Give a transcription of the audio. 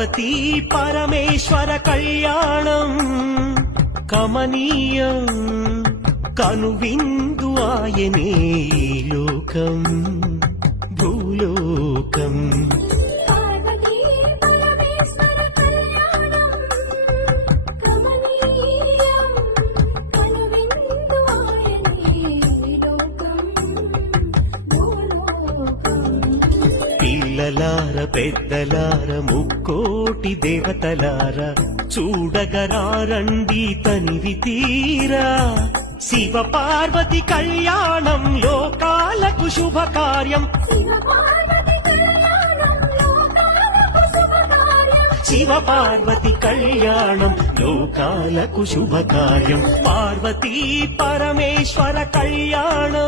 పార్వతీ పరమేశ్వర కళ్యాణం కమనీయం కనువిందు ఆయనే లోకం భూలోకం పిల్లలార పెద్దలార ముక్కోటి దేవతలార చూడగరారండి తనివి తీరా శివ పార్వతి కళ్యాణం లోకాలకు శుభకార్యం శివ పార్వతి కళ్యాణం లోకాలకు శుభకార్యం పార్వతీ పరమేశ్వర కళ్యాణం